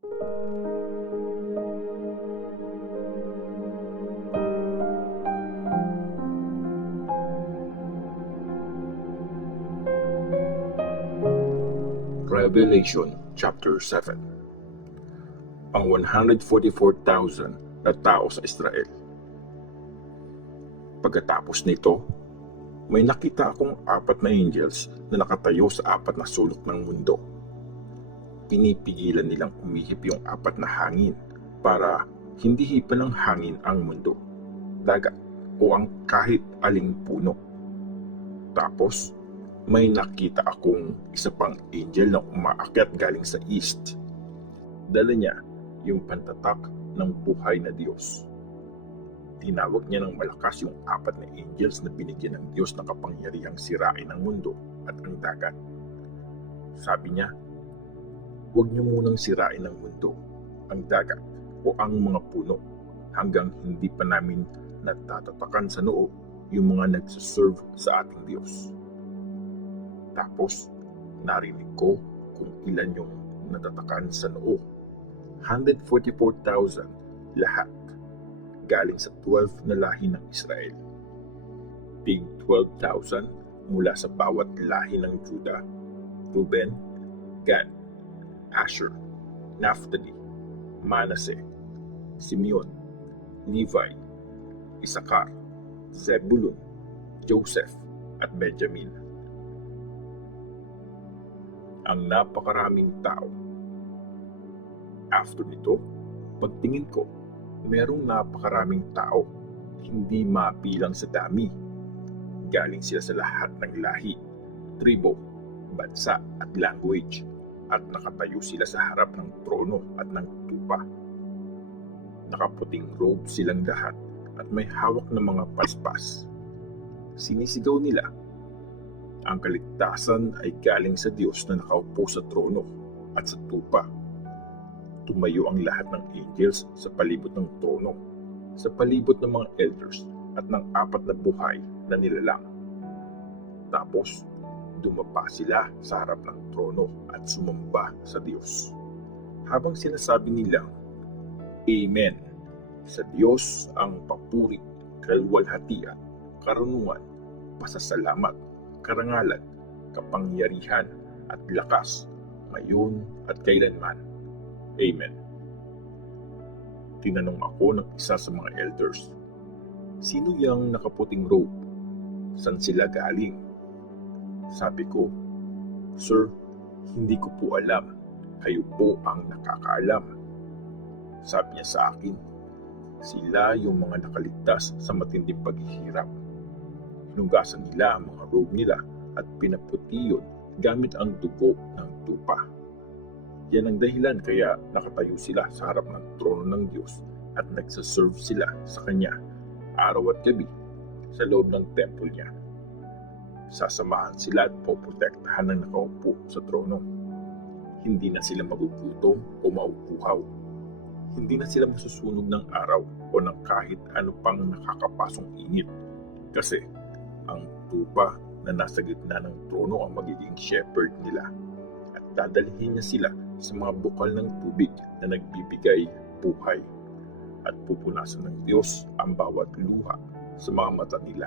Revelation chapter 7. Ang 144,000 na tao sa Israel. Pagkatapos nito, may nakita akong 4 na angels na nakatayo sa 4 na sulok ng mundo. Pinipigilan nilang umihip yung 4 na hangin para hindi hipan ng hangin ang mundo, dagat o ang kahit aling puno. Tapos, may nakita akong isa pang angel na umaakyat galing sa east. Dala niya yung pantatak ng buhay na Diyos. Tinawag niya ng malakas yung 4 na angels na binigyan ng Diyos ng kapangyarihang sirain ang mundo at ang dagat. Sabi niya, huwag niyo munang sirain ang mundo, ang dagat o ang mga puno hanggang hindi pa namin natatatakan sa noo yung mga nagsaserve sa ating Diyos. Tapos, narinig ko kung ilan yung natatakan sa noo. 144,000 lahat, galing sa 12 na lahi ng Israel. Tig 12,000 mula sa bawat lahi ng Juda, Reuben, Gad, Asher, Naphtali, Manasseh, Simeon, Levi, Isakar, Zebulun, Joseph at Benjamin. Ang napakaraming tao. After nito, pagtingin ko, merong napakaraming tao, hindi mabilang sa dami. Galing sila sa lahat ng lahi, tribo, bansa at language, at nakatayo sila sa harap ng trono at ng tupa. Nakaputing robe silang lahat at may hawak na mga paspas. Sinisigaw nila, ang kaligtasan ay galing sa Diyos na nakaupo sa trono at sa tupa. Tumayo ang lahat ng angels sa palibot ng trono, sa palibot ng mga elders at ng 4 na buhay na nilalang. Tapos, dumapa sila sa harap ng trono at sumamba sa Diyos. Habang sinasabi nilang, Amen, sa Diyos ang papuri, kaluwalhatian, karunungan, pasasalamat, karangalan, kapangyarihan at lakas, ngayon at kailanman. Amen. Tinanong ako ng isa sa mga elders, sino yung nakaputing robe? San sila galing? Sabi ko, Sir, hindi ko po alam. Kayo po ang nakakaalam. Sabi niya sa akin, sila yung mga nakaligtas sa matinding paghihirap. Hinugasan nila ang mga robe nila at pinaputi yun gamit ang dugo ng tupa. Yan ang dahilan kaya nakatayo sila sa harap ng trono ng Diyos at nagsaserve sila sa Kanya araw at gabi sa loob ng temple niya. Sasamahan sila at poprotektahan ng nakaupo sa trono. Hindi na sila magugutom o mauuhaw. Hindi na sila masusunog ng araw o ng kahit ano pang nakakapasong init kasi ang tupa na nasa gitna ng trono ang magiging shepherd nila at dadalhin niya sila sa mga bukal ng tubig na nagbibigay buhay at pupunasan ng Diyos ang bawat luha sa mga mata nila.